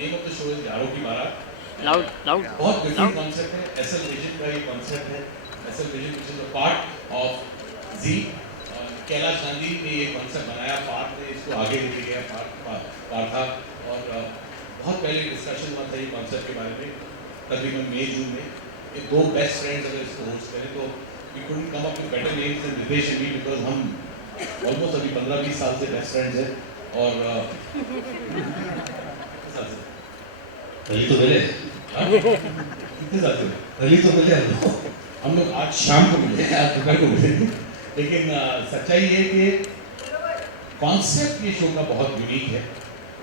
Name of the show is Yaaron Ki Baraat. Loud, loud, बहुत different loud. Concept है, SL vision का ये कॉन्सेप्ट है। SL vision which is a part of Zee. Kailash Gandhi ने ये कॉन्सेप्ट बनाया, पार्थ ने इसको आगे लेके गया, पार्था। और बहुत पहले डिस्कशन हुआ था ये कॉन्सेप्ट के बारे में, तकरीबन मई जून में। ये दो बेस्ट फ्रेंड्स अगर इसको होस्ट करें तो we couldn't come up with better names than Ritesh and me, because हम ऑलमोस्ट अभी 15-20 साल से बेस्ट फ्रेंड्स हैं। और अली तो मिले, कितने साल से अली तो मिले हम लोग आज शाम को मिले, आज दोपहर को मिले। लेकिन सच्चाई ये कि कॉन्सेप्ट ये शो का बहुत यूनिक है।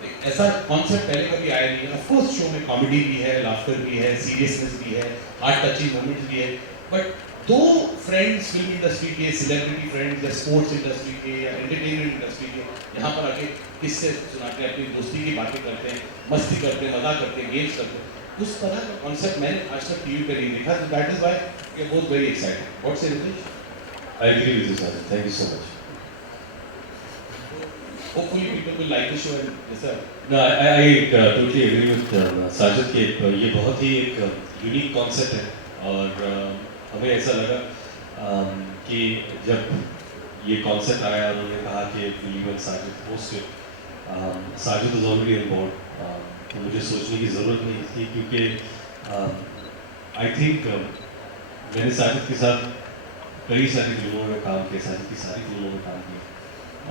एक ऐसा कॉन्सेप्ट पहले कभी आया नहीं है। ऑफ कोर्स शो में कॉमेडी भी है, लाफ्टर भी है, सीरियसनेस भी है, हार्ट टचिंग मोमेंट्स भी है, बट दो फ्रेंड्स फिल्म इंडस्ट्री के, सेलिब्रिटी फ्रेंड्स या स्पोर्ट्स इंडस्ट्री के या एंटरटेनमेंट इंडस्ट्री के यहाँ पर आके किससे सुनाते हैं, अपनी दोस्ती की बातें करते हैं, मस्ती करते हैं, मजाक करते हैं, गेम्स करते हैं। उस तरह का कॉन्सेप्ट मैंने आज तक टीवी पर नहीं देखा, तो that is why we are both very excited. What say Ritesh? I agree with you, sir. Thank you so much. Hopefully people will like the show and deserve. No, I totally agree with Sajid कि ये बहुत ही एक unique concept है और हमें ऐसा लगा कि जब ये कॉन्सेप्ट आया और उन्होंने कहा कि even Sajid host it, Sajid is already on board, तो मुझे सोचने की ज़रूरत नहीं थी क्योंकि आई थिंक मैंने साजिद के साथ कई सारी फिल्मों में काम किया, साजिद की सारी फिल्मों में काम किया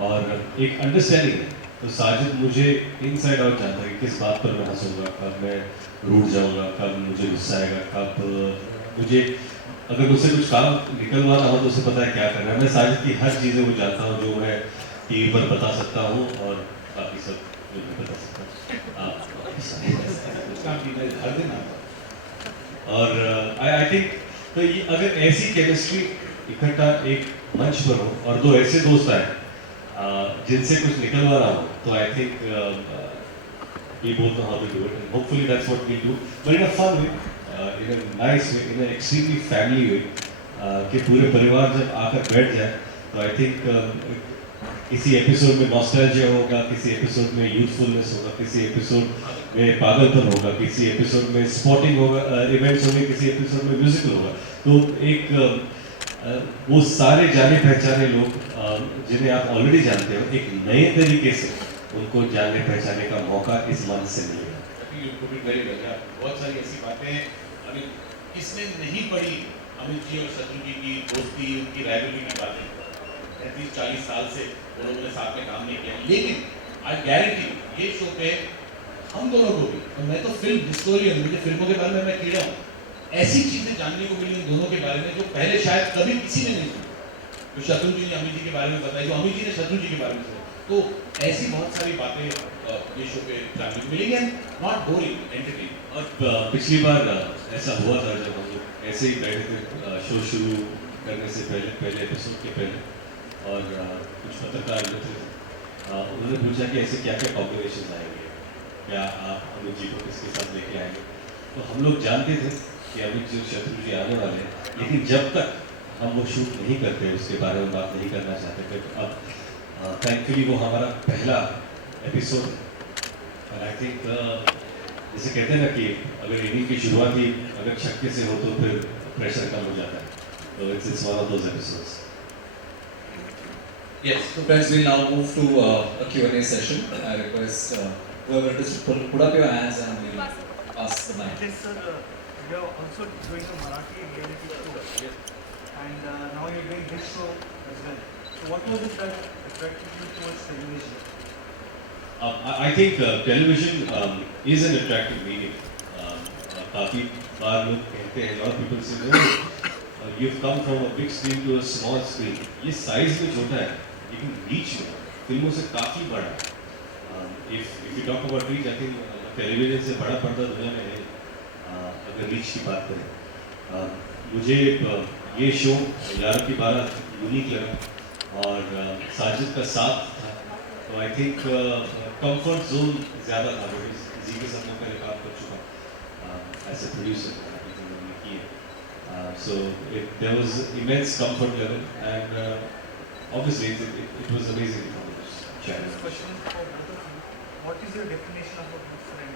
और एक अंडरस्टैंडिंग है। तो साजिद मुझे इनसाइड आउट जानता है कि किस बात पर मैं हंसूंगा, कब मैं रूठ जाऊंगा, कब मुझे गुस्सा आएगा, कब मुझे अगर मुझसे कुछ काम निकलवाना हो तो उसे पता है क्या करना है। मैं साजिद की हर चीज़ें वो जानता हूँ जो मैं टीवी पर बता सकता हूँ और बाकी सब जो मैं बता सकता हूँ। और आई थिंक तो ये अगर ऐसी केमिस्ट्री इकट्ठा एक मंच पर हो और दो ऐसे दोस्त आए जिनसे कुछ निकलवाना हो, तो I think we both know how to do it and hopefully that's what we'll do, but in a fun way, in a nice way, in an extremely family way, कि पूरे परिवार जब आकर बैठ जाए तो आई थिंक किसी episode में नॉस्टैल्जिया होगा, किसी एपिसोड में यूथफुलनेस होगा, किसी एपिसोड में पागलपन होगा, किसी एपिसोड में स्पोर्टिंग होगा, इवेंट्स होंगे, किसी एपिसोड में म्यूजिकल होगा। तो एक वो सारे जाने पहचाने लोग जिन्हें आप ऑलरेडी जानते हो, एक नए तरीके से उनको जानने पहचानने का मौका इस मंच से मिलेगा। बहुत सारी ऐसी बातें अभी किसने नहीं पढ़ी, अमित जी और शत्रुघ्न जी की दोस्ती, उनकी राइवलरी की बातें 35-40 साल से वो लोगों ने साथ में काम नहीं किया, लेकिन आई गारंटी ये शो पे हम दोनों को भी, और मैं तो फिल्म हिस्टोरियन, मुझे फिल्मों के बारे में मैं कीड़ा हूँ, ऐसी चीजें जानने को मिली इन दोनों के बारे में जो पहले शायद कभी किसी ने नहीं सुनी। तो शत्रुघ्न जी ने अमित जी के बारे में बताई, जो अमित जी ने शत्रुघ्न जी के बारे में सुनी। तो ऐसी बहुत सारी बातें ये शो पे जानने को मिलेंगी एंड नॉट बोरिंग, एंटरटेनिंग। और पिछली बार ऐसा हुआ था जब हम लोग ऐसे ही बैठे थे शो शुरू करने से पहले एपिसोड के पहले, और कुछ पत्रकार जो थे उन्होंने पूछा कि ऐसे क्या क्या कॉम्बिनेशन आएंगे, क्या आप अमित जी को किसके साथ लेके आएंगे। तो हम लोग जानते थे कि अमित जी और शत्रुघ्न जी आने वाले हैं, लेकिन जब तक हम वो शूट नहीं करते, उसके बारे में बात नहीं करना चाहते थे। तो अब थैंकफुली वो हमारा पहला एपिसोड है। आई थिंक जैसे कहते हैं ना कि अगर इनिंग की शुरुआत ही अगर छक्के से हो तो फिर प्रेशर कम हो जाता है। तो it's one of those episodes. Yes, so friends, we'll now move to a Q&A session. I request whoever it is to put up your hands and we'll ask the mic. Yes, sir. You are also doing a Marathi reality show. Yes. And now you're doing this show as well. So what was it that attracted you towards television? I think television is an attractive medium. काफ़ी बार लोग कहते हैं, lot of people say, no, you've come from a big screen to a small screen. ये size में छोटा है, लेकिन reach में फिल्मों से काफ़ी बड़ा है। If you talk about reach, I think television से बड़ा पर्दा दुनिया में है अगर रीच की बात करें। मुझे ये शो यारों की बारात यूनिक लगा और साजिद का साथ था, तो आई थिंक कंफर्ट जोन ज़्यादा था। जी के साथ मैं पहले काम कर चुका एज ए प्रोड्यूसर की है, so there was immense comfort level and obviously it was amazing for this channel. This question for both of you. What is your definition of a good friend?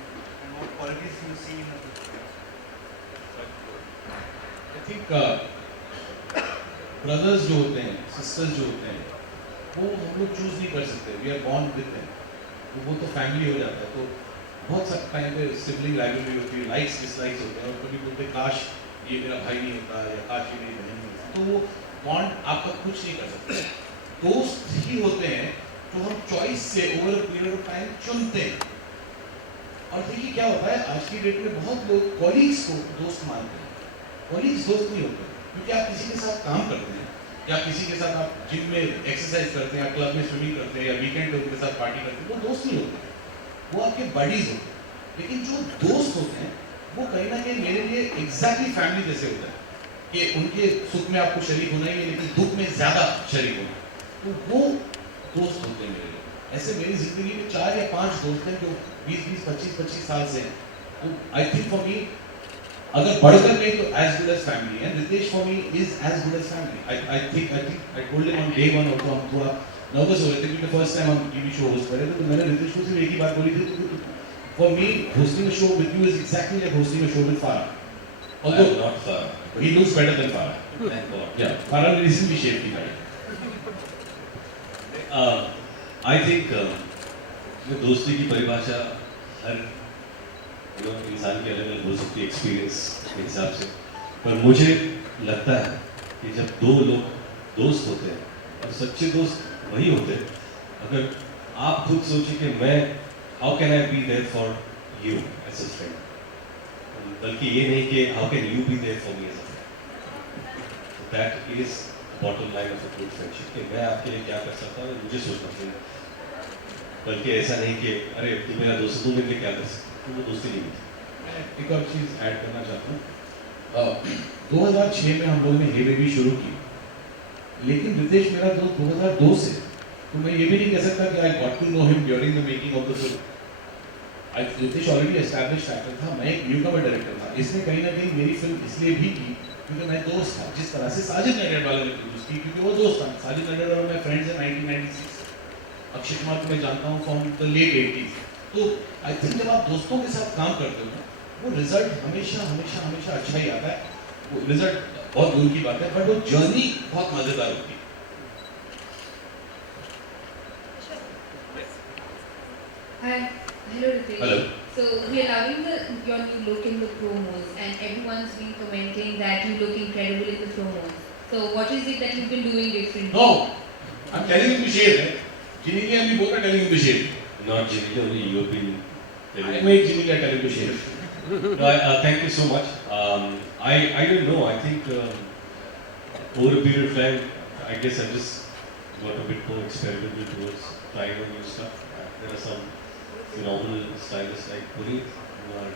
qualities do you see in a good friend? I think brothers जो होते हैं, sisters जो होते हैं, वो हम लोग choose नहीं कर सकते, we are born with them, तो वो तो फैमिली हो जाता है। तो बहुत सब टाइम पे सिबलिंग राइवलरी होती है, लाइक्स डिसलाइक्स होते हैं, और कभी बोलते हैं काश ये मेरा भाई नहीं होता या काश ये मेरी बहन नहीं होती, तो वो बॉन्ड आपका कुछ नहीं कर सकते। दोस्त ही होते हैं जो हम चॉइस से over a period of time चुनते हैं। और देखिए क्या होता है, आज की डेट में बहुत लोग कॉलीग्स को दोस्त मानते हैं, कॉलीग्स दोस्त नहीं होते, क्योंकि आप किसी के साथ काम करते हैं या किसी के साथ आप जिम में एक्सरसाइज करते हैं या क्लब में स्विमिंग करते हैं या वीकेंड पे उनके साथ पार्टी करते हैं, वो दोस्त नहीं होते, वो आपके बडीज होते हैं। लेकिन जो दोस्त होते हैं वो कहीं ना कहीं मेरे लिए एग्जैक्टली फैमिली जैसे होता है, कि उनके सुख में आपको शरीक होना ही है, लेकिन दुख में ज्यादा शरीक होना, तो वो दोस्त होते हैं मेरे लिए। ऐसे मेरी जिंदगी में 4 या 5 दोस्त हैं जो 20-20, 25-25 साल से हैं। तो आई थिंक फॉर मी, अगर बढ़कर नहीं तो as good as family, and Ritesh for me is as good as family. I told him on day 1 also, हम थोड़ा नर्वस हो रहे थे क्योंकि फर्स्ट टाइम हम टीवी शो होस्ट कर रहे थे, तो मैंने रितेश को सिर्फ एक ही बात बोली थी, for me hosting a show with you is exactly like hosting a show with फारा, Although not far. he looks better than Farah. Thank God. Yeah, Farah recently shaved the guy. I think दोस्ती की परिभाषा हर इंसान की अलग अलग हो सकती है एक्सपीरियंस के हिसाब से, पर मुझे लगता है कि जब दो लोग दोस्त होते हैं, और सच्चे दोस्त वही होते हैं अगर आप खुद सोचिए कि मैं how can I be there for you as a friend, बल्कि ये नहीं कि how can you be there for me as a friend. That is bottom line of a good friendship, कि मैं आपके लिए क्या कर सकता हूँ मुझे सोचना चाहिए, बल्कि ऐसा नहीं कि अरे तू मेरा दोस्त, तू मेरे लिए क्या कर सकता, तो वो दोस्ती नहीं होती। मैं एक और चीज़ ऐड करना चाहता हूँ। 2006 में हम लोगों ने हे बेबी शुरू की, लेकिन रितेश मेरा दोस्त 2002 से, तो मैं ये भी नहीं कह सकता कि I got to know him during the making of the film. Ritesh already established actor था, मैं एक न्यूकमर डायरेक्टर था। इसने कहीं ना कहीं मेरी फिल्म इसलिए भी की क्योंकि मैं दोस्त था। जिस तरह से साजिद नडियाड वालों ने प्रोड्यूस की, क्योंकि वो दोस्त था। साजिद नडियाड वालों में फ्रेंड्स है 1996 से, अक्षय कुमार को मैं जानता हूँ फ्रॉम द लेट 80s। तो आई थिंक जब आप दोस्तों के साथ काम करते हो, वो रिजल्ट हमेशा हमेशा हमेशा अच्छा ही आता है। वो रिजल्ट बहुत दूर की बात है, बट वो जर्नी बहुत मजेदार होती है। Hi, hello Ritesh. Hello. So we are loving your new look in the promos, and everyone's been commenting that you look incredible in the promos. So what is it that you've been doing differently? No, I'm telling him to shave. Jinelia and me both are telling him to shave. Not Jimmy, only you have been. I made Jinelia tell him to shave. No, thank you so much. I don't know. I think over a period of time, I guess I just got a bit more experimental towards trying out new stuff. There are some phenomenal stylists like Puneet who are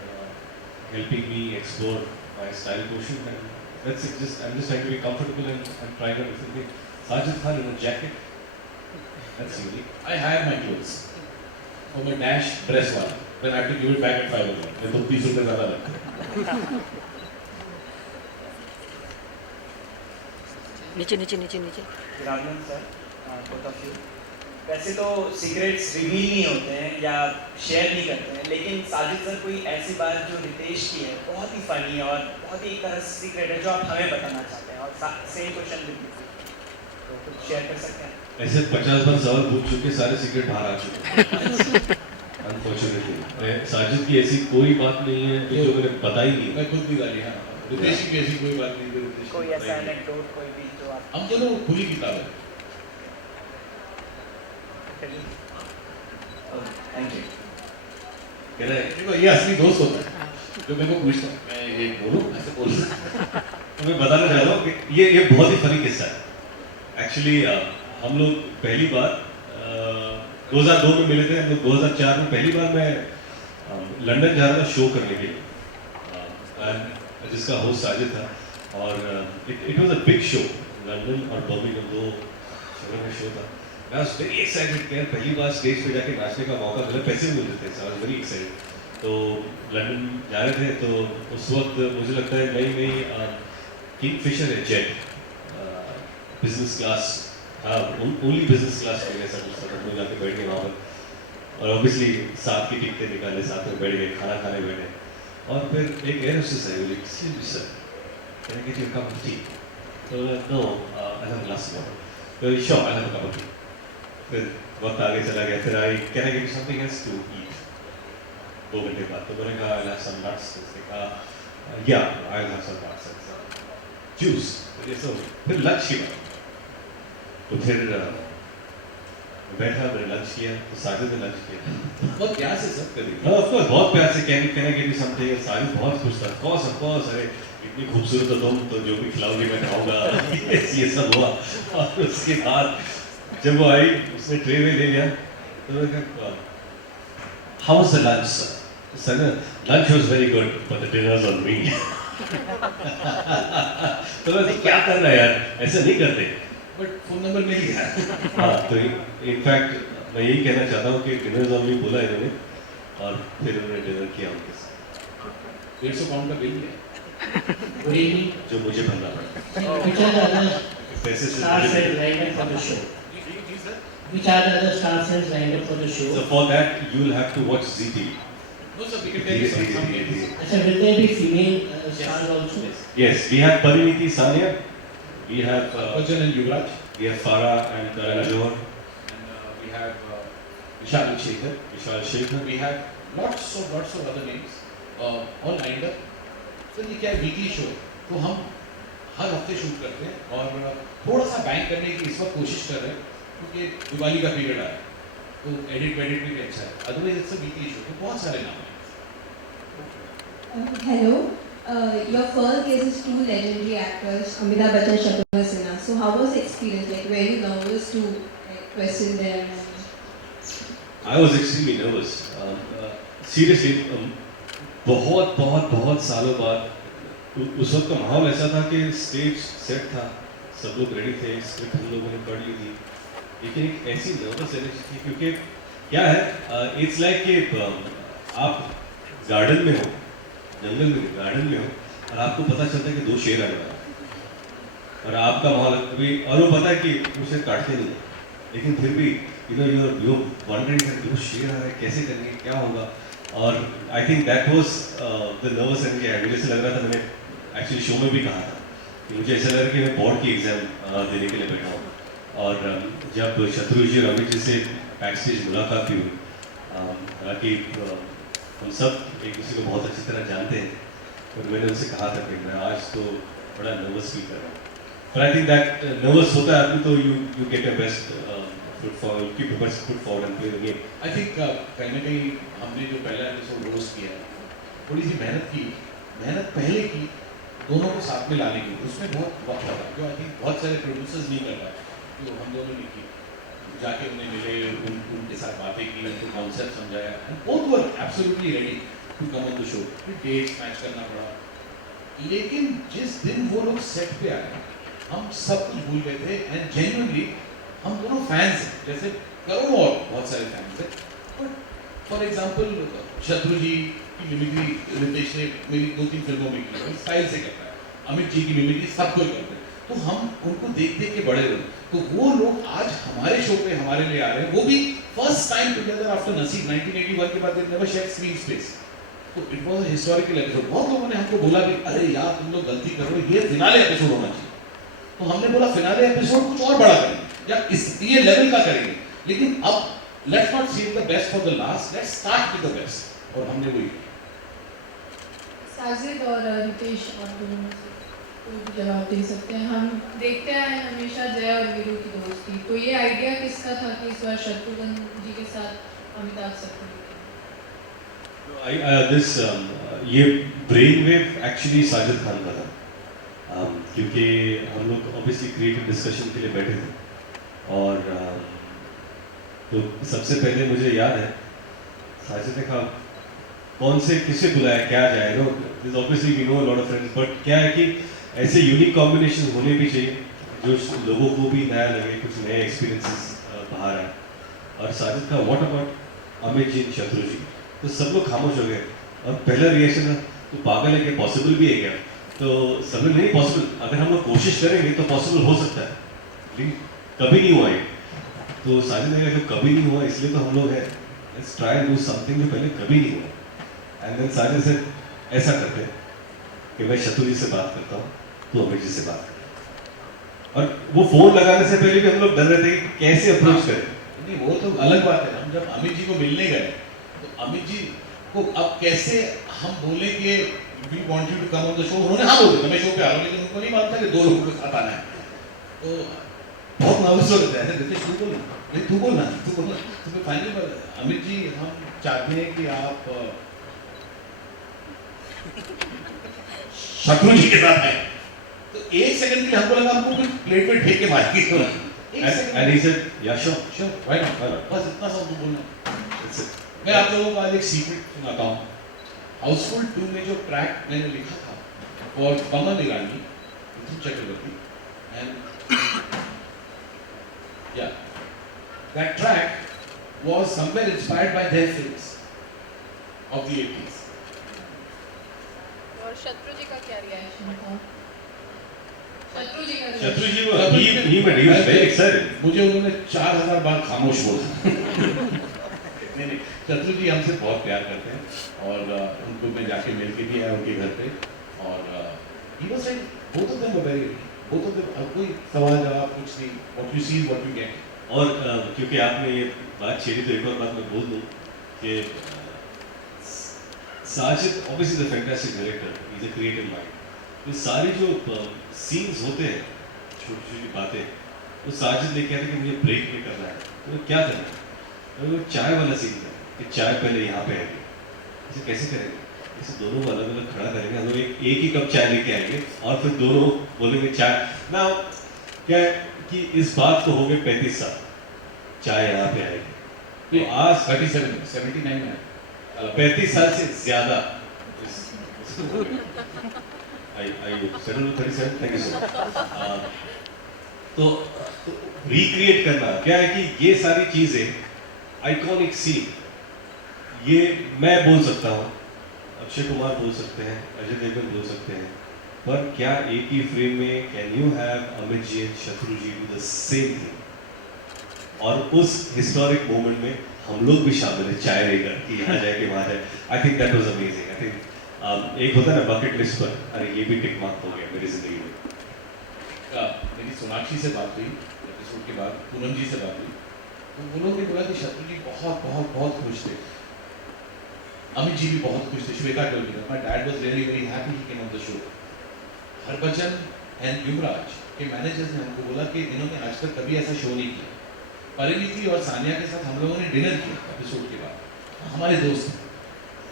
helping me explore my style quotient, and that's it. I'm just trying to be comfortable and trying out different things. Sajid Khan in a jacket, that's unique. I hire my clothes from a dash press wala. Then I have to give it back at 5 o'clock. Then तो 30 रुपए ज़्यादा लगते हैं। नीचे नीचे नीचे नीचे Raghunandan sir, both of you. वैसे तो सीक्रेट्स रिवील नहीं होते हैं या शेयर नहीं करते हैं, लेकिन साजिद सर कोई ऐसी बात जो रितेश की है बहुत ही फनी है और बहुत ही एक तरह से सीक्रेट है जो आप हमें बताना चाहते हैं, और सेम क्वेश्चन भी तो कुछ शेयर कर सकते हैं? ऐसे 50 बार सवाल पूछ चुके, सारे सीक्रेट बाहर आ चुके। अनफॉर्चुनेटली साजिद की ऐसी कोई बात नहीं है जो मैंने बताई नहीं। मैं खुद भी गाली, हाँ, रितेश की ऐसी कोई बात नहीं जो रितेश की कोई बताई ऐसा नहीं। एनेक्डोट कोई भी जो आप हम दोनों खुली किताब है। Thank you. कह रहे देखो ये असली दोस्त होता है जो मेरे को पूछता है, मैं ये बोलूं ऐसे बोलूं। तो मैं बताना चाह रहा हूँ कि ये बहुत ही फनी किस्सा है। एक्चुअली हम लोग पहली बार 2002 में मिले थे। हम लोग 2004 में पहली बार मैं लंदन जा रहा था शो करने के लिए, जिसका होस्ट साजिद था, और it was a big show. London और बर्मिंघम 2 शहरों में शो था। I was very excited कि पहली बार स्टेज पे जाके नाचने का मौका मिला, पैसे भी मिलते थे, so I was very excited। तो लंदन जा रहे थे, तो उस वक्त मुझे लगता है नई किंगफिशर है जेट, बिजनेस क्लास, हाँ ओनली बिजनेस क्लास में ऐसा कुछ था। तो जाके बैठ के वहाँ पर, और ऑब्वियसली साथ की टिकटें निकाले, साथ में बैठ गए, खाना खाने बैठे, और फिर एक एयर होस्टेस आई, बोली excuse me sir, can I get you a cup of tea? तो no, I have a glass of water. Sure, I have a cup of tea. फिर वक्त आगे चला गया, फिर आई can I get you something else to eat? 2 घंटे बाद तो मैंने कहा आई हैव सम नट्स, उसने कहा या I have some nuts, juice. तो ये सब फिर लंच की बात, तो फिर बैठा, मैंने लंच किया, तो साजिद ने लंच किया, बहुत प्यार से सब करी। ऑफ कोर्स बहुत प्यार से, can I get you something? Sajid बहुत खुश था, ऑफ कोर्स, अरे इतनी खूबसूरत हो तुम, तो जो भी खिलाओगी मैं खाऊंगा। ये सब हुआ, और उसके बाद जब वो आई, उसने ट्रे में ले लिया, तो मैंने कहा how was the lunch sir? Sir lunch was very good but the dinner was on me. तो मैं क्या कर रहा है यार, ऐसा नहीं करते। बट फोन नंबर मिल गया। हाँ, तो इनफैक्ट मैं यही कहना चाहता हूँ कि डिनर ऑनली बोला इन्होंने, और फिर उन्होंने डिनर किया उनके साथ। 150 पाउंड का बिल किया, Good evening. जो मुझे भरना पड़ा। Which are the other पैसे से stars that lined up for the show? Which are the other stars that lined up for the show? So for that you will have to watch ZTV. No sir, we can tell you some names. Achha, will there be female stars also? Yes, we have Pariniti Sania, we have Arjun and Yuvraj, we have Farah and Karan Johar, and we have Vishal Shekhar. Vishal Shekhar. We have lots of other names, all lined up. Sir ये क्या है, weekly show, तो हम हर हफ्ते shoot करते हैं और थोड़ा सा बैंक करने की इस वक्त कोशिश कर रहे हैं, क्योंकि दिवाली का पीरियड आया तो एडिट वेडिट भी अच्छा है, otherwise it's a weekly show, तो बहुत सारे नाम हैं। Hello. Your first guest is two legendary actors, Amitabh Bachchan, Shatrughan Sinha. So how was the experience? Like, were you nervous to question them? I was extremely nervous. Seriously, बहुत सालों बाद उस वक्त का माहौल ऐसा था कि स्टेज सेट था, सब लोग रेडी थे, स्क्रिप्ट हम लोगों ने पढ़ ली थी, लेकिन एक ऐसी नर्वस एनर्जी थी, क्योंकि क्या है, इट्स लाइक कि आप गार्डन में हो, जंगल में गार्डन में हो, और आपको पता चलता है कि 2 शेर आने वाले हैं, और आपका माहौल अभी, और वो पता है कि वो शेर काटते नहीं, लेकिन फिर भी यू वंडरिंग कि वो शेर आ रहा है, कैसे करेंगे, क्या होगा। और I think that was the nervous energy. मुझे ऐसा लग रहा था, मैंने एक्चुअली शो में भी कहा था कि मुझे ऐसा लग रहा है कि मैं बोर्ड की एग्ज़ाम देने के लिए बैठा हूँ। और जब शत्रु जी और अमित जी से बैक स्टेज मुलाकात भी हुई, हालांकि हम सब एक दूसरे को बहुत अच्छी तरह जानते हैं, और मैंने उनसे कहा था कि मैं आज तो बड़ा नर्वस फील कर रहा हूँ, पर आई थिंक दैट नर्वस होता है आदमी तो you get a best foot forward, keep your best foot forward and play the game. I think कहीं ना कहीं हमने जो पहला एपिसोड रोस्ट किया, थोड़ी सी मेहनत पहले की, दोनों को साथ में लाने की, उसमें बहुत वक्त लगा, जो आई थिंक बहुत सारे प्रोड्यूसर्स नहीं कर पाए, जो हम दोनों ने की। जाके उन्हें मिले, उनके साथ बातें की, उनको कॉन्सेप्ट समझाया, both were absolutely ready to come on the show. Dates match करना पड़ा, लेकिन जिस दिन वो लोग सेट पे आए, हम सब कुछ भूल गए थे, एंड जेन्युइनली हम दोनों फैंस हैं, जैसे करोड़ों और बहुत सारे फैंस हैं, बट फॉर एग्जांपल शत्रु जी की मिमिक्री रितेश ने मेरी 2-3 फिल्मों में की है, स्टाइल से करता है, अमित जी की मिमिक्री सब कोई करते हैं, तो हम उनको देख देख के बड़े हुए, तो वो लोग आज हमारे शो पे हमारे लिए आ रहे हैं, वो भी फर्स्ट टाइम टुगेदर आफ्टर नसीब 1981 के बाद they never share screen space, तो it was a historical episode. बहुत लोगों ने हमको बोला कि अरे यार तुम लोग गलती कर रहे हो, ये फिनाले एपिसोड होना चाहिए, तो हमने बोला फिनाले एपिसोड कुछ और बड़ा करेंगे या इस ये लेवल का करेंगे, लेकिन अब let's not save the best for the last, let's start with the best, और हमने वही साजिद और रितेश और दोनों में से कोई भी जवाब दे सकते हैं। हम देखते आए हैं हमेशा जय और वीरू की दोस्ती, तो ये आइडिया किसका था कि इस बार शत्रुघ्न जी के साथ अमिताभ सर को ये brain wave actually Sajid Khan का था, क्योंकि हम लोग ऑब्वियसली क्रिएटिव डिस्कशन के लिए बैठे थे, और तो सबसे पहले मुझे याद है साजिद ने कहा कौन से किसे बुलाया, क्या जाए, know this obviously we know a lot of friends, but क्या है कि ऐसे यूनिक कॉम्बिनेशन होने भी चाहिए जो लोगों को भी नया लगे, कुछ नए एक्सपीरियंसेस बाहर आए। और साजिद का व्हाट अबाउट अमित जी, शत्रु जी, तो सब लोग खामोश हो गए, और पहला रिएक्शन था तो पागल है क्या, पॉसिबल भी है क्या, तो सब लोग नहीं पॉसिबल, अगर हम लोग कोशिश करेंगे तो पॉसिबल हो सकता है, लेकिन कभी नहीं हुआ ये, तो साजिद ने कहा जब कभी नहीं हुआ इसलिए तो हम लोग हैं, let's try and do something जो पहले कभी नहीं हुआ। एंड देन साजिद से ऐसा करते हैं कि मैं शत्रु जी से बात करता हूँ, तू अमित जी से बात कर। और वो फोन लगाने से पहले भी हम लोग डर रहे थे कि कैसे अप्रोच करें। नहीं, वो तो अलग बात है। हम जब अमित जी को मिलने गए तो अमित जी को अब कैसे हम बोले कि we want you to come on the show, उन्होंने हाँ बोल दिया मैं शो पे आ रहा हूँ, लेकिन उनको नहीं मालूम था कि 2 लोगों के साथ आना है। तो बहुत नर्वस हो रहे थे, रितेश तू बोलना, नहीं तू बोलना, तू बोलना। तो फिर फाइनली अमित जी हम चाहते हैं कि आप शत्रु जी के साथ आए। तो 1 सेकंड के लिए हमको लगा हमको कुछ प्लेट में ढेक के मारेगी। तो 1 सेकंड एंड ही सेड या श्योर व्हाई नॉट, बस इतना सा तो बोलना। मैं आप लोगों को आज एक सीक्रेट सुनाता हूँ। हाउसफुल 2 में जो ट्रैक मैंने लिखा था और कमल ईरानी, मिथुन चक्रवर्ती एंड या that track was somewhere inspired by there films of the 80s। और शत्रु जी का क्या रिएक्शन था? शत्रु जी का शत्रु जी वो- he was very excited। मुझे उन्होंने 4000 बार खामोश बोला। नहीं, शत्रु जी हमसे बहुत प्यार करते हैं और उनको मैं जाके मिल के भी आया उनके घर पे। और he was like both of them were very, both of them, कोई सवाल जवाब कुछ नहीं, what you see is what you get। और क्योंकि आपने ये बात छेड़ी तो एक और बात मैं बोल दूं कि Sajid obviously the fantastic director, is a creative mind. ये सारी जो सीन्स होते हैं, छोटी छोटी बातें, वो साजिद ने कहा था कि मुझे ब्रेक में करना है, तो क्या करना है? तो वो चाय वाला सीन था कि चाय पहले यहाँ पे आएगी, इसे कैसे करेंगे? इसे दोनों को अलग अलग खड़ा करेंगे, हम लोग एक ही कप चाय लेके आएंगे और फिर दोनों बोलेंगे चाय ना। क्या है कि इस बात को हो गए 35 साल, चाय यहाँ पे आएगी। तो आज 79 में 35 साल से ज्यादा थैंक यू सो मच। तो रिक्रिएट करना क्या है कि ये सारी चीजें आइकॉनिक सीन, ये मैं बोल सकता हूँ, अक्षय कुमार बोल सकते हैं, अजय देवगन बोल सकते हैं, पर क्या एक ही फ्रेम में can you have Amit ji and Shatru ji do the same thing? और उस हिस्टोरिक मोमेंट में हम लोग भी शामिल है, चाय लेकर कि यहाँ जाए कि वहाँ जाए। I think that was amazing. I think एक होता है ना बकेट लिस्ट पर, अरे ये भी टिक मार्क हो गया मेरी जिंदगी में। मेरी सोनाक्षी से बात हुई एपिसोड के बाद, पूनम जी से बात हुई, तो वो लोग ने बोला कि शत्रु जी बहुत बहुत बहुत खुश थे, अमित जी भी बहुत खुश थे। Shweta told me my dad was really very happy he came on the show. Harbhajan and Yuvraj के मैनेजर्स ने हमको बोला कि इन्होंने आज तक कभी ऐसा शो नहीं किया। परिणीति और सानिया के साथ हम लोगों ने डिनर किया एपिसोड के बाद, हमारे दोस्त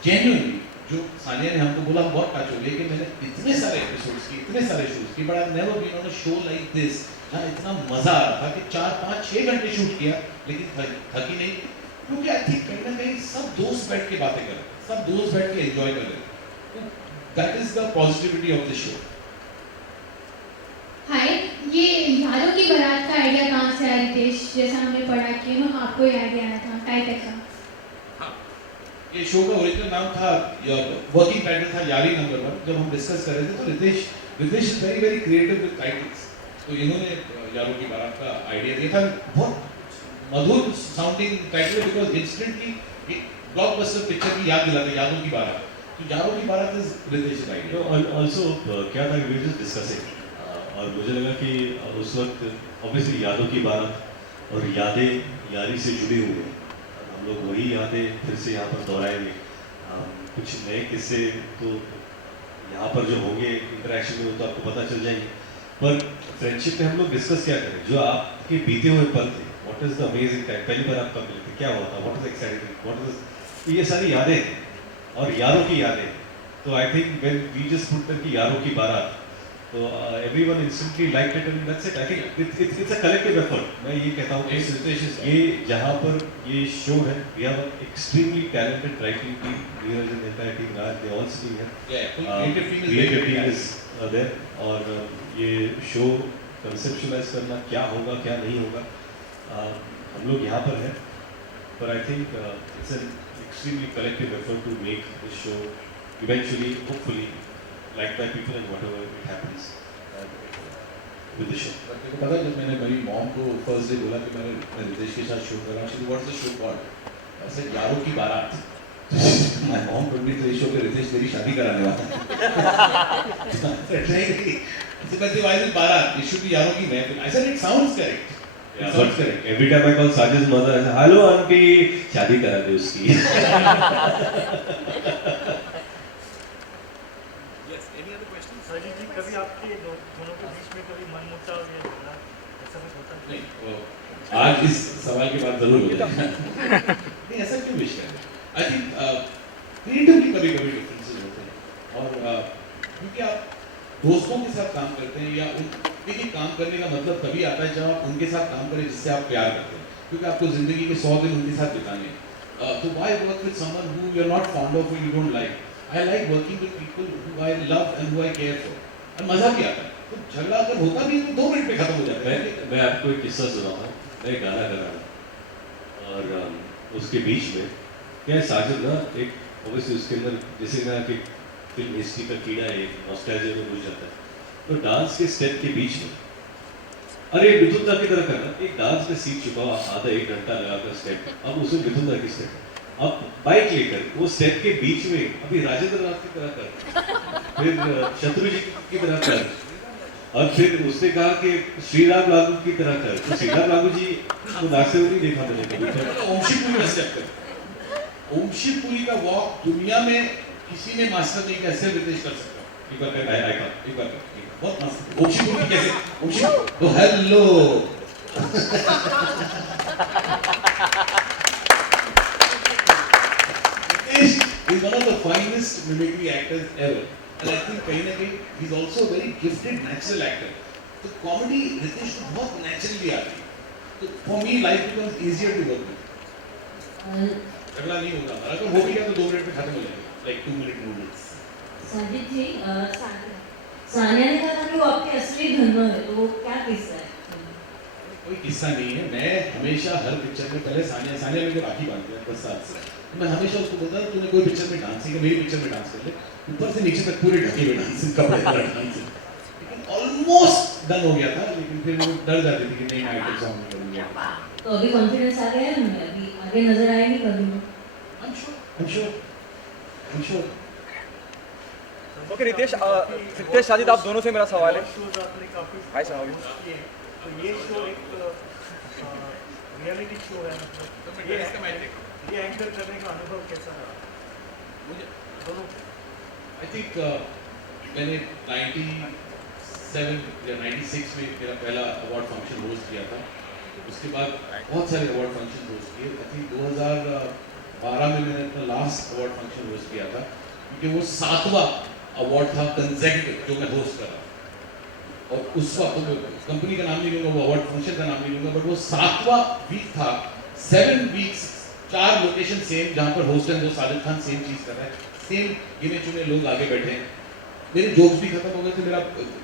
जेन्युइनली, जो सानिया ने हमको बोला हम बहुत टच हो गए कि मैंने इतने सारे एपिसोड्स किए, इतने सारे शोज किए, but I never been on a show like this, जहाँ इतना मजा आ रहा था कि 4, 5, 6 घंटे शूट किया लेकिन थकी नहीं, क्योंकि आई थिंक कहीं ना कहीं सब दोस्त बैठ के बातें कर रहे हैं, सब दोस्त बैठ के एंजॉय कर रहे हैं। That is the positivity of the show. Hi, ये यारों की बारात का आइडिया कहाँ से आया रितेश? जैसा हमने पढ़ा कि आपको ही आइडिया आया था टाइटल का। ये शो का ओरिजिनल नाम था, वर्किंग टाइटल था यारी नंबर 1। जब हम डिस्कस कर रहे थे तो Ritesh is very very creative with titles, तो इन्होंने यारों की बारात का आइडिया दिया था। बहुत मधुर sounding title, because instantly blockbuster picture की याद दिलाते, यादों की बारात। तो यारों की बारात इज रितेश आइडिया। ऑल्सो क्या था, वी वर जस्ट डिस्कसिंग, और मुझे लगा कि उस वक्त ऑब्वियसली यादों की बारात और यादें यारी से जुड़ी हुई हैं, हम लोग वही यादें फिर से यहाँ पर दोहराएंगे। कुछ नए किस्से तो यहाँ पर जो होंगे इंटरेक्शन में, तो आपको पता चल जाएंगे, पर फ्रेंडशिप में हम लोग डिस्कस क्या करें, जो आपके बीते हुए पल थे, what is the amazing time, पहली बार आप कब मिले थे, क्या हुआ था, what is exciting, what is, ये सारी यादें और यारों की यादें। तो I think when we just put that कि यारों की बारात, तो everyone instantly liked it and that's it. I think it's a collective effort. मैं ये कहता हूँ कि ये जहाँ पर ये शो है, we have an extremely talented writing team, Neeraj and the entire team, Raj, they all sitting here. Creative team is there, और ये शो conceptualize करना, क्या होगा क्या नहीं होगा, हम लोग यहाँ पर हैं, but I think it's an extremely collective effort to make this show eventually, hopefully, liked by people and whatever it happens with the show. तेरे को पता है जब मैंने मेरी मॉम को फर्स्ट डे बोला कि मैं रितेश के साथ शो कर रहा हूँ, व्हाट्स द शो कॉल्ड? ऐसे यारों की बारात My mom told me तो इस शो पे रितेश मेरी शादी कराने वाला नहीं why is it बारात? It should be यारों की महफिल. I said it sounds correct. Yeah, but every time I call Sajid's mother, I say, "Hello, auntie, शादी करा दे उसकी." Yes, any other questions? Sajid जी, कभी आपके दोनों के बीच में कभी मनमुटाव या झगड़ा ऐसा कुछ होता है? नहीं, आज इस सवाल के बाद जरूर हो जाएगा. नहीं ऐसा क्यों विश करें? I think क्रिएटिवली कभी-कभी डिफरेंसेस होते हैं और क्योंकि आप दोस्तों के साथ काम करते हैं या देखिए काम करने का मतलब तभी आता है जब आप उनके साथ काम करें जिससे आप प्यार करते हैं क्योंकि आपको जिंदगी के 100 दिन उनके साथ बिताने हैं तो why work with someone who you are not fond of or you don't like? I like working with people who I love and who I care for और मजा भी आता है तो झगड़ा अगर होता भी है तो 2 मिनट में खत्म हो जाता है. मैं आपको एक किस्सा सुनाता हूँ. मैं एक गाना गा रहा था और उसके बीच में क्या है साजिद ना एक ऑब्वियसली उसके अंदर जैसे ना कि फिल्म हिस्ट्री का कीड़ा एक नॉस्टैल्जिया में घुस जाता है तो डांस के स्टेप के बीच में अरे मिथुनदा की तरह करना एक डांस में सीख चुका हूँ आधा 1 घंटा लगाकर स्टेप अब उसमें मिथुनदा की स्टेप अब बाइक लेकर वो स्टेप के बीच में अभी राजेंद्र नाथ की तरह कर फिर शत्रु जी की तरह कर और फिर उसने कहा कि श्रीराम लागू की तरह कर तो श्रीराम लागू जी को नाचते हुए नहीं देखा मैंने कभी. ओम शिवपुरी का स्टेप कर ओम शिवपुरी का वॉक दुनिया में किसी ने मास्टर नहीं किया ऐसे रितेश कर सकता है. एक बार कर बहुत मस्त ओम शिवपुरी कैसे ओम शिव तो hello Ritesh is one of the finest mimicry actors ever and I think कहीं ना कहीं he is also a very gifted natural actor. तो कॉमेडी रितेश को बहुत नेचुरली आती है तो for me life becomes easier to work with. झगड़ा नहीं होगा अगर हो भी गया तो 2 मिनट में खत्म हो जाएगा like 2 minute movies. संजीत जी सानिया ने कहा कि वो आपके असली धंधो है तो वो क्या किस्सा है? कोई किस्सा नहीं है. मैं हमेशा हर पिक्चर में पहले सानिया मेरे राखी बांधती है 10 साल से मैं हमेशा उसको बोलता तूने कोई पिक्चर में डांस नहीं किया मेरी पिक्चर में डांस कर ले ऊपर से नीचे तक पूरे ढके हुए डांस कपड़े पर डांस लेकिन ऑलमोस्ट डन हो गया था लेकिन फिर वो डर जाती थी कि नहीं मैं आइटम सॉन्ग नहीं करूंगा. तो अभी कॉन्फिडेंस आ गया है उनमें अभी आगे नजर आएंगे कभी? I'm sure. Okay Ritesh Sajid आप दोनों से मेरा सवाल है. हाय सर तो ये शो एक रियलिटी शो है मतलब ये एंकर करने का अनुभव कैसा रहा? मुझे दोनों आई थिंक मैंने 97 या 96 में मेरा पहला अवार्ड फंक्शन होस्ट किया था उसके बाद बहुत सारे अवार्ड फंक्शन होस्ट किए. आई थिंक 2012 में मैंने अपना लास्ट अवार्ड फंक्शन होस्ट किया था क्योंकि वो 7वां अवार्ड था कंसेक्यूटिव जो मैं होस्ट कर रहा था और उस वक्त कंपनी का नाम नहीं लूंगा वो अवार्ड फंक्शन का नाम नहीं लूंगा बट वो 7वां वीक था 7 वीक्स 4 लोकेशन सेम जहाँ पर host and Sajid Khan same चीज़ कर रहा है सेम गिने चुने लोग आगे बैठे हैं. मेरे जोक्स भी खत्म हो गए थे मेरा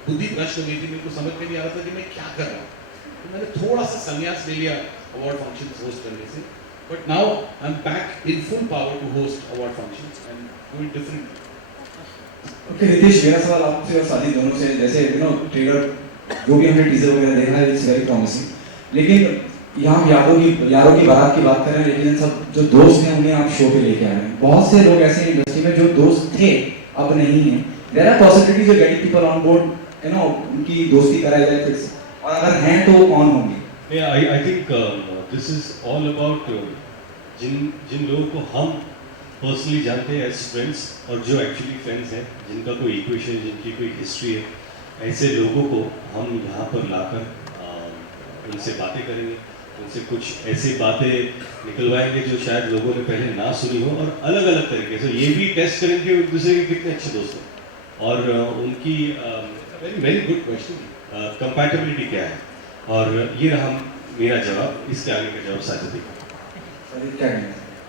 बुद्धि भ्रष्ट हो गई थी मेरे को समझ में नहीं आ रहा था कि मैं क्या कर रहा हूँ तो मैंने थोड़ा सा संन्यास ले लिया अवार्ड फंक्शन होस्ट करने से but now I am back in full power to host award function and do it different. Okay Ritesh मेरा सवाल आपसे और साजिद दोनों से जैसे ट्रेलर जो भी हमने टीजर वगैरह देखा है इट्स वेरी प्रॉमिसिंग लेकिन यहाँ यारों की बारात की बात कर रहे हैं लेकिन सब जो दोस्त हैं उन्हें आप शो पे लेके आ रहे हैं. बहुत से लोग ऐसे हैं इंडस्ट्री में जो दोस्त थे अब नहीं हैं. There are possibilities of getting people on board उनकी दोस्ती कराई जाए फिर से और अगर हैं तो वो कौन होंगे? I think this is all about जिन लोगों को हम पर्सनली जानते हैं एज फ्रेंड्स और जो एक्चुअली फ्रेंड्स हैं जिनका कोई इक्वेशन जिनकी कोई हिस्ट्री है ऐसे लोगों को हम यहाँ पर लाकर उनसे बातें करेंगे उनसे कुछ ऐसी बातें निकलवाएंगे जो शायद लोगों ने पहले ना सुनी हो और अलग अलग तरीके से ये भी टेस्ट करेंगे एक दूसरे के कितने अच्छे दोस्त हैं और उनकी वेरी गुड क्वेश्चन कंपैटिबिलिटी क्या है और ये रहा मेरा जवाब. इसके आगे का जवाब साजिद क्या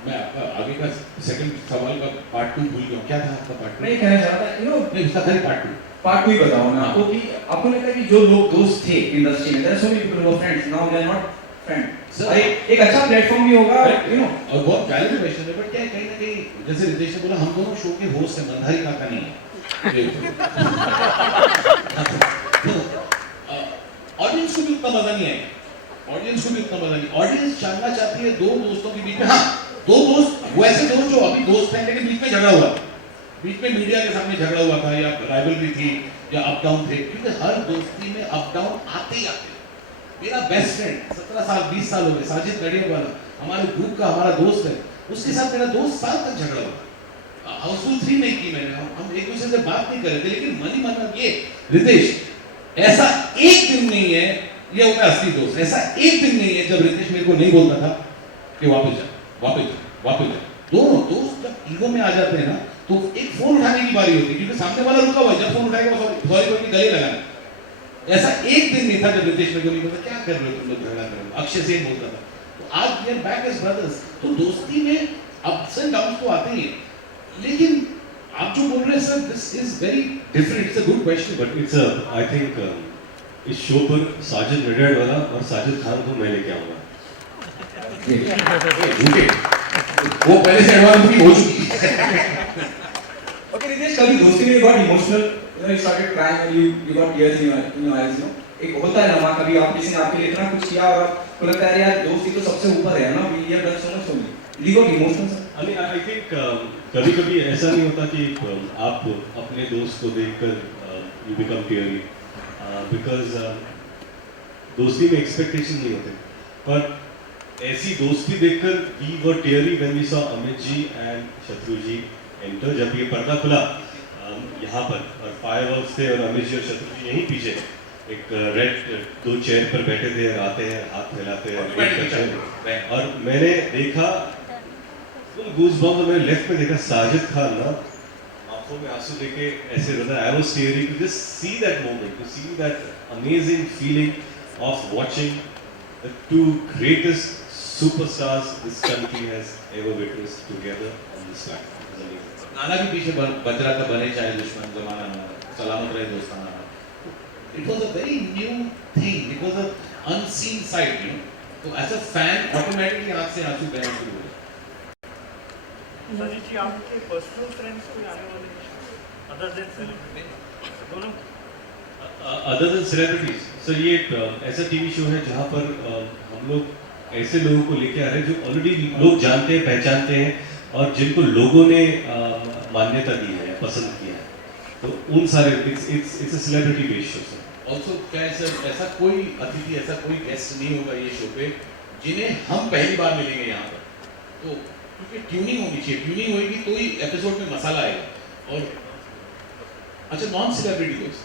मैं आपका आगे का सेकंड सवाल का पार्ट 2 भूल गया क्या था आपका पार्ट 2? मैं कहना चाह रहा था नहीं उसका खाली पार्ट 2 ही बताओ मैं आपको कि आपको लगता है कि जो लोग दोस्त थे इंडस्ट्री में there are so many people who are friends now they are not friends. एक अच्छा प्लेटफॉर्म भी होगा और बहुत वैलिड क्वेश्चन है बट क्या है कहीं ना कहीं जैसे रितेश ने बोला हम दोनों शो के होस्ट हैं मंधारी काका नहीं है ऑडियंस को भी उतना मजा नहीं आएगा ऑडियंस जानना चाहती है 2 दोस्तों के बीच में हाँ दो दोस्त, वैसे दोस्त जो अभी दोस्त हैं लेकिन बीच में झगड़ा हुआ था, बीच में मीडिया के सामने झगड़ा हुआ था या राइवलरी थी या अप डाउन थे, क्योंकि हर दोस्ती में अप डाउन आते ही आते। मेरा बेस्ट फ्रेंड 17 साल 20 साल हो गए, साजिद नडियाड वाला हमारे ग्रुप का हमारा दोस्त है, उसके साथ मेरा 2 साल तक झगड़ा हुआ। हाउसफुल 3 नहीं की मैंने, हम एक दूसरे से बात नहीं कर रहे थे, लेकिन मन ही मन में ये रितेश ऐसा एक दिन नहीं है, ये होता है असली दोस्त, ऐसा एक दिन नहीं है जब रितेश मेरे को नहीं बोलता था कि वापस जा वापस जा वापस जा। दोनों दोस्त जब ईगो में आ जाते हैं ना तो एक फोन उठाने की बारी होती है, क्योंकि सामने वाला रुका हुआ है, जब फोन उठाएगा सॉरी कोई गले लगाना। ऐसा एक दिन नहीं था जब रितेश मेरे को नहीं बोलता क्या कर रहे हो तुम लोग, झगड़ा कर रहे हो। अक्षय सेन बोलता था, तो आज we are back as brothers. तो दोस्ती में अप्स एंड डाउन्स तो आते ही हैं, लेकिन आप जो बोल रहे हैं sir, this is very different, it's a good question, but it's I think इस शो पर साजिद नडियाड वाला और साजिद खान को मैं लेके आऊंगा। वो पहले से एडवांस बुकिंग हो चुकी है। Okay, Ritesh, कभी दोस्ती में you got emotional, you started crying and you got tears in your eyes, एक होता है ना, कभी आप किसी ने आपके लिए इतना कुछ किया और आपको लगता है यार दोस्ती तो सबसे ऊपर है ना, we have done so much for me. You got emotional, sir? I mean, I think कभी-कभी ऐसा नहीं होता कि आप अपने दोस्त को देखकर you become teary, because दोस्ती में expectation नहीं होते, पर ऐसी दोस्ती देखकर we were teary when we saw Amit ji and शत्रु जी एंटर। जब ये पर्दा खुला यहाँ पर और फायरवर्क्स थे और अमित जी और शत्रु जी यहीं पीछे एक रेड 2 चेयर पर बैठे थे और आते हैं हाथ फैलाते हैं, और मैंने देखा गूज़बम्स, मैंने लेफ्ट में देखा साजिद खान ना आंखों में आंसू लेके ऐसे रोना। I was tearing to just see that moment, to see that amazing feeling of watching the 2 greatest superstars this country has ever witnessed together on this platform. नाना भी पीछे बच रहा था, बने चाहे दुश्मन जमाना ना, सलामत रहे दोस्ताना। It was a very new thing, it was an unseen sight, you know. तो as a fan automatically आँख से आंसू बहना शुरू हो गए। सर जी आपके पर्सनल फ्रेंड्स कोई आने वाले हैं अदर देन सेलिब्रिटी दोनों? अदर देन सेलिब्रिटीज सर, ये ऐसा टीवी शो है जहाँ पर हम लोग ऐसे लोगों को लेके आ रहे हैं जो ऑलरेडी लोग जानते हैं, पहचानते हैं और जिनको लोगों ने मान्यता दी है, पसंद किया है, तो उन सारे it's a celebrity based show sir. Also क्या है सर, ऐसा कोई अतिथि, ऐसा कोई गेस्ट नहीं होगा ये शो पे जिन्हें हम पहली बार मिलेंगे यहाँ पर, तो क्योंकि ट्यूनिंग होनी चाहिए, ट्यूनिंग होगी तो ही एपिसोड में मसाला आएगा। और अच्छा नॉन सेलिब्रिटी दोस्त,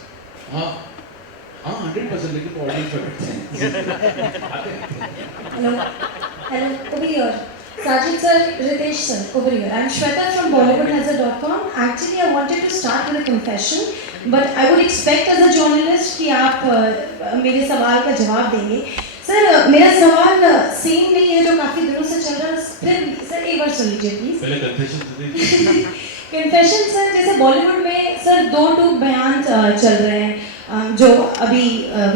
हाँ हाँ 100%, लेकिन ऑडियंस पर बैठते हैं। Hello, over here. Sajid sir, Ritesh sir, over here. I'm Shweta from BollywoodHazard.com. Actually, I wanted to start with a confession, but I would expect as a journalist कि आप मेरे सवाल का जवाब देंगे। सर, मेरा सवाल सेम नहीं है जो काफ़ी दिनों से चल रहा है, फिर सर एक बार सुन लीजिए प्लीज। पहले कन्फेशन तो दीजिए। कन्फेशन सर, जैसे बॉलीवुड में सर 2 टूक बयान चल रहे हैं, जो अभी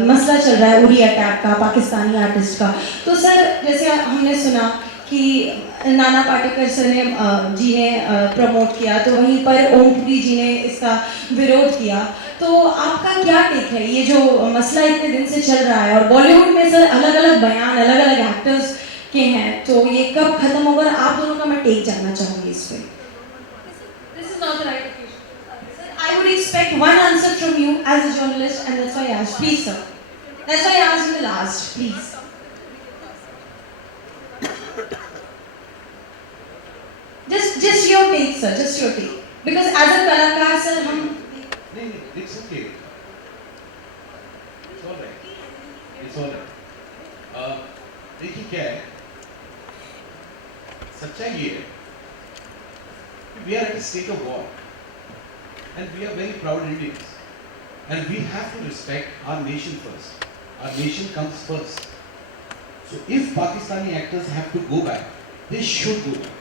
मसला चल रहा है उरी अटैक का, पाकिस्तानी आर्टिस्ट का। तो सर जैसे हमने सुना कि नाना पाटेकर सर ने जी ने प्रमोट किया, तो वहीं पर ओमपुरी जी ने इसका विरोध किया। तो आपका क्या टेक है, ये जो मसला इतने दिन से चल रहा है और बॉलीवुड में सर अलग अलग बयान अलग अलग एक्टर्स के हैं, तो ये कब खत्म होगा? आप दोनों का मैं टेक जानना चाहूँगी इस पर। This is not the right occasion. Sir, I would expect one answer from you as a journalist, and that's why I asked. Please, sir. That's why I asked in the last. Please. Just your take, sir. Just your take. Because as a कलाकार, sir, हम नहीं, it's okay. It's all right. It's all right. देखिए क्या है, सच्चाई ये है कि we are at a state of war and we are very proud Indians and we have to respect our nation first. Our nation comes first. So if Pakistani actors have to go back, they should go back.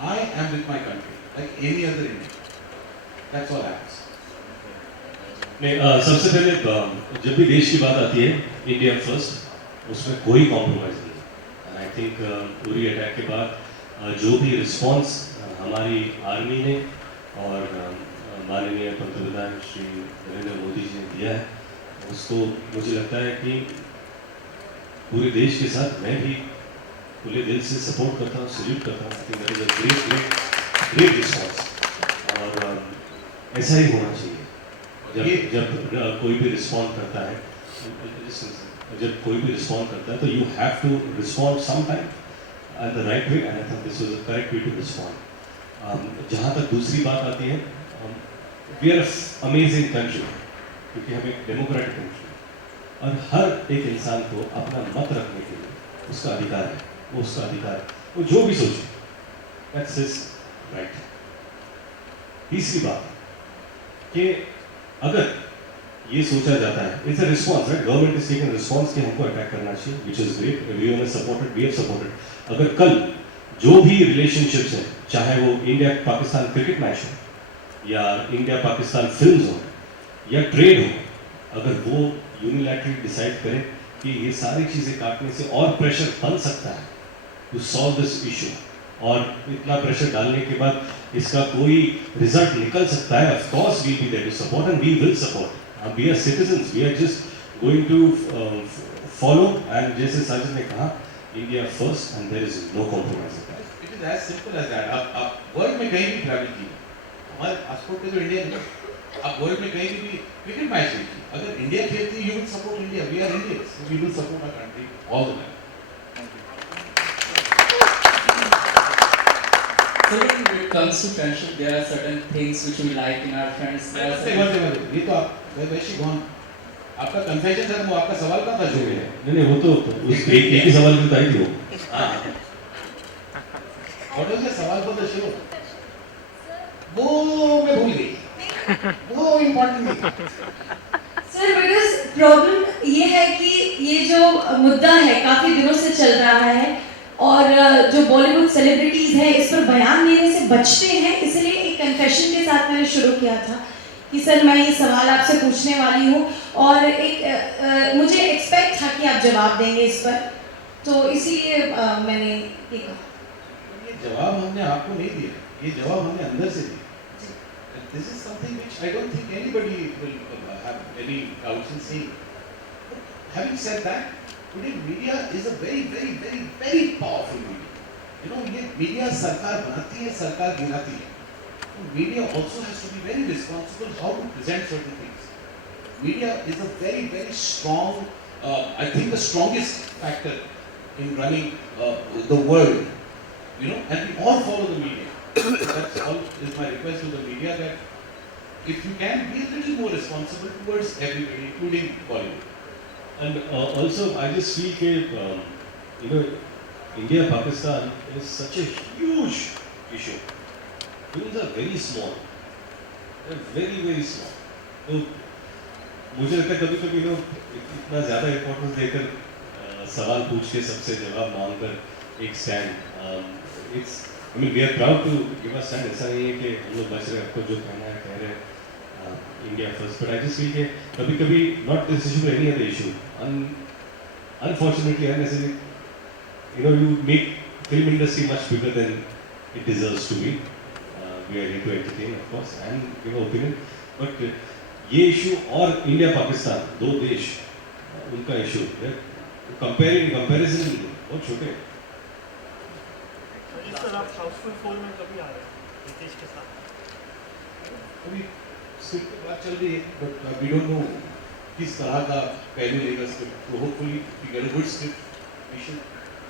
I am with my country like any other Indian. That's all I ask. नहीं, सबसे पहले जब भी देश की बात आती है, इंडिया फर्स्ट, उसमें कोई कॉम्प्रोमाइज़ नहीं है। आई थिंक उरी अटैक के बाद जो भी रिस्पॉन्स हमारी आर्मी ने और माननीय पंतप्रधान श्री नरेंद्र मोदी जी ने दिया है, उसको मुझे लगता है कि पूरे देश के साथ मैं भी खुले दिल से सपोर्ट करता हूँ, सल्यूट करता हूँ कि that is a great great great response और ऐसा ही होना चाहिए। जब कोई भी रिस्पॉन्ड करता है, जब कोई भी रिस्पॉन्ड करता है तो you have to respond some time at the right way and I think this was the correct way to respond. जहाँ तक दूसरी बात आती है, वी आर अमेजिंग कंट्री क्योंकि हम एक डेमोक्रेटिक कंट्री और हर एक इंसान को अपना मत रखने के लिए उसका अधिकार है, वो उसका अधिकार है, वो जो भी सोचे, दैट्स हिज राइट। तीसरी बात कि अगर ये सोचा जाता है, it's a response, right, government is taking response कि हमको अटैक करना चाहिए, which is great, everyone has supported, we have supported. अगर कल जो भी रिलेशनशिप्स हैं, चाहे वो इंडिया पाकिस्तान क्रिकेट मैच हो या इंडिया पाकिस्तान फिल्म्स हो या ट्रेड हो, अगर वो यूनिलैटरली डिसाइड करें कि ये सारी चीज़ें काटने से और प्रेशर बन सकता है टू सॉल्व दिस इशू, और इतना प्रेशर डालने के बाद इसका कोई रिजल्ट निकल सकता है, of course we be there to support and we will support. We are citizens, we are just going to follow, and जैसे साजिद ने कहा, India first and there is no compromise. It is as simple as that. आप world में कहीं भी travel कीजिए, हमारे passport पे तो इंडिया है, आप वर्ल्ड में कहीं भी क्रिकेट मैच देखिए, अगर इंडिया खेलती है, you will support India, we are Indians, we will support our country all the time. So when it comes to friendship, there are certain things which we like in our friends. ये तो आप वैसे कौन आपका confession था, वो आपका सवाल का था जो है। नहीं वो तो उस एक ही सवाल की बताई थी वो। हाँ। और उसके सवाल को तो शुरू वो मैं भूल गई, वो इम्पोर्टेंट नहीं। सर बिकॉज प्रॉब्लम ये है कि ये जो मुद्दा है काफ़ी दिनों से चल रहा है और जो बॉलीवुड सेलिब्रिटीज़ हैं इस पर बयान देने से बचते हैं, इसलिए एक कन्फेशन के साथ मैंने शुरू किया था कि सर मैं ये सवाल आपसे पूछने वाली हूँ और एक मुझे एक्सपेक्ट था कि आप जवाब देंगे इस पर, तो इसीलिए मैंने ये कहा। ये जवाब हमने आपको नहीं दिया, ये जवाब हमने अंदर से दिया। This is something which I don't think anybody will have any doubts in saying. Having said that, today media is a very, very, very, very powerful media. You know, ये media सरकार बनाती है, सरकार गिराती है. Media also has to be very responsible how to present certain things. Media is a very, very strong, I think the strongest factor in running the world. You know, and we all follow the media. That's all is my request to the media, that if you can be a little more responsible towards everybody, including Bollywood. And also, I just feel that you know, India-Pakistan is such a huge issue. Films are very small. They're very, very small. तो मुझे लगता है कभी-कभी लोग इतना ज़्यादा importance देकर सवाल पूछ के सबसे जवाब मांगकर एक stand, it's I mean, we are proud to give a stand. ऐसा नहीं है कि हम लोग बच रहे हैं, आपको जो कहना है कह रहे हैं, India first. But I just feel कि कभी-कभी not this issue, any other issue. Unfortunately, unnecessarily, you know, you make film industry much bigger than it deserves to be. We are here to entertain, of course, and give an opinion. But ये issue और India-Pakistan दो देश, उनका issue, comparison बहुत छोटे हैं। Sir आप हाउसफुल 4 में कभी आ रहे हैं रितेश के साथ? अभी स्क्रिप्ट की बात चल रही है, बट वी डोंट नो किस तरह का पहलू लेगा स्क्रिप्ट, तो hopefully we get a good script, we should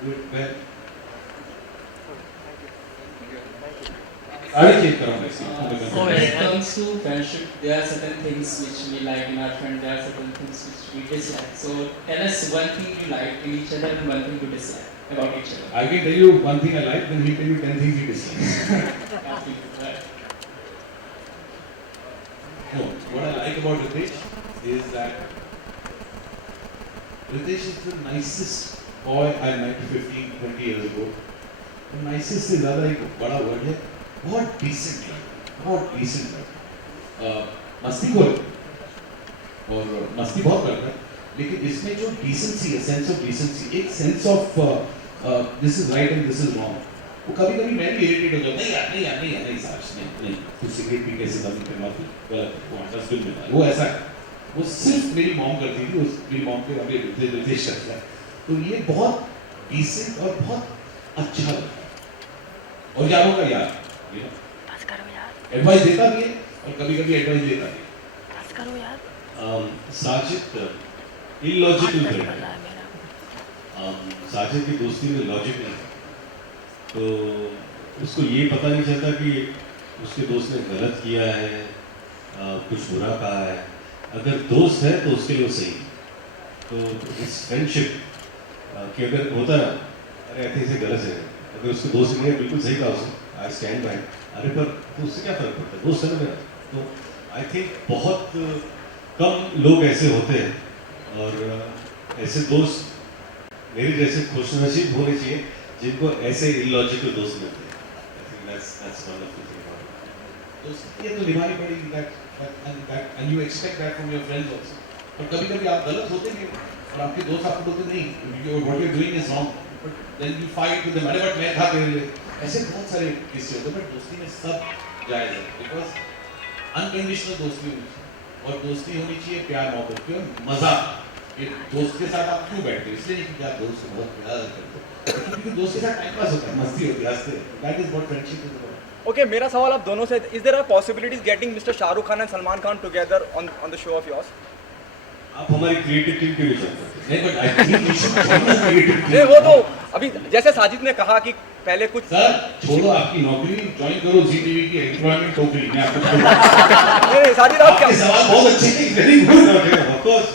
do it well. आगे चेक करो When it comes to friendship, there are certain things which we like in our friend, there are certain things which we dislike. So tell us one thing you like in each other and one thing you dislike about each other. I can tell you one thing I like, then he'll tell you 10 things he dislikes. No, what I like about Ritesh is that Ritesh is the nicest boy I met 15-20 years ago. The nicest से ज़्यादा एक बड़ा word है, बहुत decent है, बहुत decent है, मस्ती खोर और मस्ती बहुत करता है, लेकिन इसमें जो decency है, sense of decency, एक sense of this is right and this is wrong, वो कभी-कभी मैं भी irritate हो जाता हूँ, नहीं साहब नहीं, तू सिगरेट पी कैसे कभी करना तू गलत, वो डस्टबिन में, वो ऐसा है, वो सिर्फ मेरी मॉम करती थी, मेरी मॉम के अभी रितेश करता है, तो ये बहुत decent और बहुत अच्छा लगा, और यारों का यार एडवाइस देता भी है और कभी कभी एडवाइस लेता भी है। साजिद इलॉजिकल करता है। साजिद की दोस्ती में लॉजिक नहीं है, तो उसको ये पता नहीं चलता कि उसके दोस्त ने गलत किया है, कुछ बुरा कहा है। अगर दोस्त है तो उसके लिए वो सही है। तो इस फ्रेंडशिप कि अगर होता ना, अरे ऐसे ऐसे गलत है, अगर उसके दोस्त ने बिल्कुल सही कहा उसने, आई स्टैंड बाय, अरे पर तो उससे क्या फर्क पड़ता है, दोस्त है ना मेरा। तो आई थिंक बहुत कम लोग ऐसे होते हैं, और ऐसे दोस्त मेरे जैसे खुशनसीब होने चाहिए जिनको ऐसे इलॉजिकल दोस्त मिलते हैं। I think that's wonderful thing about it. दोस्ती ये तो निभानी पड़ेगी, that and you expect that from your friends also। और कभी कभी आप गलत होते भी हो और आपके दोस्त आपको बोलते नहीं, what you're doing is wrong, but then you fight with them, अरे बट मैं था तेरे लिए। ऐसे बहुत सारे किस्से होते हैं, बट दोस्ती में सब जायज़ है, बिकॉज अनकंडीशनल दोस्ती होनी चाहिए, और दोस्ती होनी चाहिए प्यार मोहब्बत की और मज़ा। ये दोस्त के साथ आप क्यों बैठते हो, इसलिए नहीं कि आप दोस्त को बहुत प्यार करते हो, क्योंकि दोस्त के साथ टाइम पास होता है, मस्ती होती है, हंसते हैं। That is what friendship is about. Okay, मेरा सवाल आप दोनों से, is there are possibilities getting mister Shahrukh Khan and Salman Khan together on the show of yours? आप हमारी क्रिएटिव टीम के विषय में नहीं, but I think we should join the creative team. नहीं, वो तो अभी जैसे साजिद ने कहा कि पहले कुछ सर छोड़ो आपकी नौकरी, ज्वाइन करो जी टीवी की एम्प्लॉयमेंट टोकरी। मैं आपको नहीं, साजिद आप क्या, सवाल बहुत अच्छे हैं, very good. Of course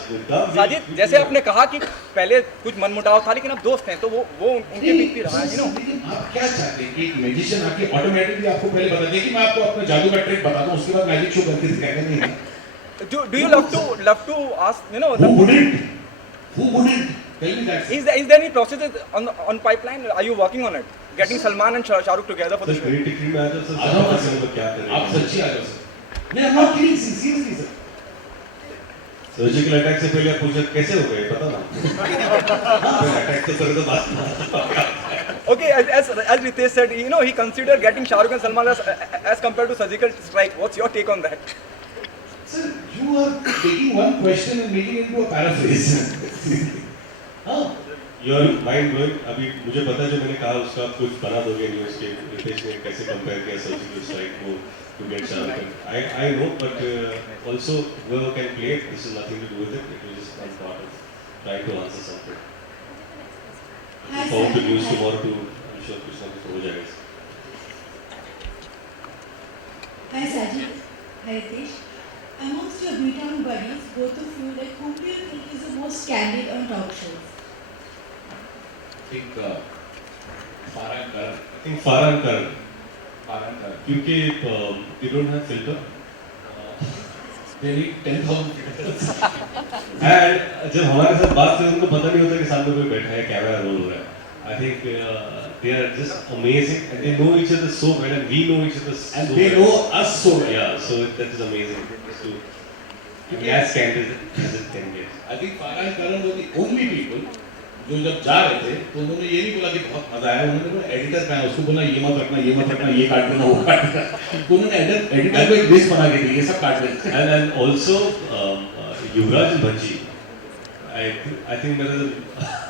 Sajid जैसे आपने कहा कि पहले कुछ मनमुटाव था, लेकिन अब दोस्त हैं, तो वो उनके बीच भी रहा है, यू नो। लेकिन आप क्या चाहते हैं कि एक मैजिशियन आके ऑटोमेटिकली आपको पहले बता दे कि मैं आपको अपना जादू का ट्रिक बताता हूं, उसके बाद मैजिक शो करके दिखाएगा? नहीं। Do you love to ask, you know, Who wouldn't tell me that? is there any process on pipeline? Are you working on it? Getting Salman and Shahrukh together for the show? Creative team में आ जाओ sir, आ जाओ sir लोग क्या कर रहे आप हैं। सच्ची आ जाओ सर। नहीं, I'm not kidding, seriously sir. Surgical attack से पहले आप पूछे कैसे हो गए, पता ना। अटैक तो कर दो बात। Okay, as Ritesh said, you know, he considered getting Shahrukh and Salman as compared to surgical strike. What's your take on that? Sir, you are taking one question and making it into a paraphrase। हाँ। Your mind blowing। अभी मुझे पता है जो मैंने कहा उसका कुछ बना दोगे न्यूज़ के, रितेश ने कैसे कंपेयर किया सर्जिकल स्ट्राइक को to get Shahrukh। I know, but also whoever can play it, this is nothing to do with it. It was just one part of trying to answer something. Looking forward to news tomorrow too। I'm sure कुछ ना कुछ हो जाएगा। Hi Sajid, hi Ritesh. Amongst your B-Town buddies, both of you, like whom do you think is the most candid on talk shows? I think Farhan Karan। I think Farhan Karan, Farhan Karan। क्योंकि they don't have filter। They need 10,000 filters। And जब हमारे साथ बात करते हैं उनको पता नहीं होता कि सामने कोई बैठा है, कैमरा रोल हो रहा है। I think they are just amazing and they know each other so well and we know each other so And well। they know us so well। Yeah, so that is amazing to be as candid as it can get। I think Farhan Karan were the only people जो जब जा रहे थे तो उन्होंने ये नहीं बोला कि बहुत मजा आया, उन्होंने बोला एडिटर का है, उसको बोला ये मत रखना, ये मत रखना, ये काट देना, वो काट देना। तो उन्होंने एडिटर को एक लिस्ट बना के दी, ये सब काट देना। And also Yuvraj Bhajji, I think that is an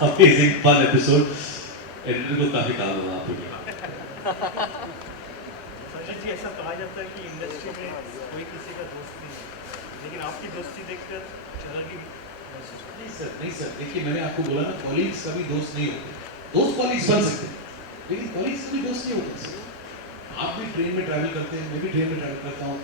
amazing fun episode। Editor को काफी काम हुआ आप लोग। संजय जी, ऐसा कहा जाता है कि इंडस्ट्री में कोई किसी का दोस्त नहीं है, लेकिन आपकी दोस्ती देखकर अलग ही महसूस होता है। नहीं सर, देखिए मैंने आपको बोला ना, कॉलीग्स कभी दोस्त नहीं होते। दोस्त कॉलीग्स बन सकते हैं, लेकिन कॉलीग्स कभी दोस्त नहीं होते सर। आप भी ट्रेन में ट्रैवल करते हैं, मैं भी ट्रेन में ट्रैवल करता हूँ,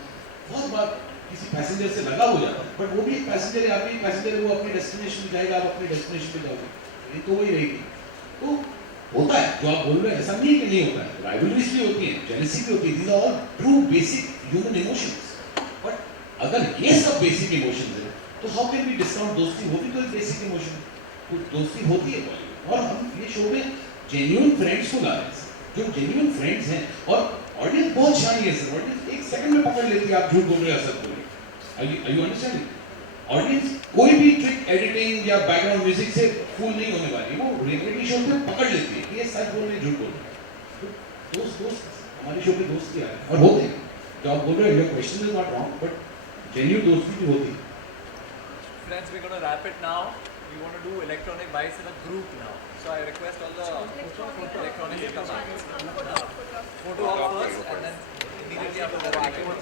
बहुत बार किसी पैसेंजर से लगा हो जाता है, बट वो भी एक पैसेंजर है, आप भी पैसेंजर है, वो अपनी डेस्टिनेशन पे जाएगा, आप अपनी डेस्टिनेशन पे जाओगे, ये तो वही रहेगी। तो होता है जो आप बोल रहे हैं, ऐसा नहीं है कि नहीं होता है, राइवलरीज भी होती है, जेलसी भी होती है, these are all true basic human emotions. But अगर ये सब बेसिक इमोशंस है तो हाउ कैन वी डिस्काउंट दोस्ती? होती तो एक बेसिक इमोशन, तो दोस्ती होती है बॉलीवुड। और हम ये शो में जेन्युइन फ्रेंड्स को ला रहे हैं, जो जेन्युइन फ्रेंड्स हैं, और ऑडियंस बहुत शानी है सर, ऑडियंस एक सेकंड में पकड़ लेती है आप झूठ बोल रहे हैं, सच बोल रहे हैं। Are you understanding? ऑडियंस कोई भी ट्रिक एडिटिंग या बैकग्राउंड म्यूजिक से फूल नहीं होने वाली, वो रियलिटी शो में पकड़ लेती है कि ये सच बोल रहे हैं, झूठ बोल रहे हैं। तो दोस्त हमारे शो पे दोस्त क्या है, और होते हैं जो आप बोल रहे हो, your question is not wrong, but genuine दोस्ती भी होती है। Friends, we're going to wrap it now. we want to do electronic bikes in a group now. So I request all the electronics to come out. Photo op first and then immediately after that.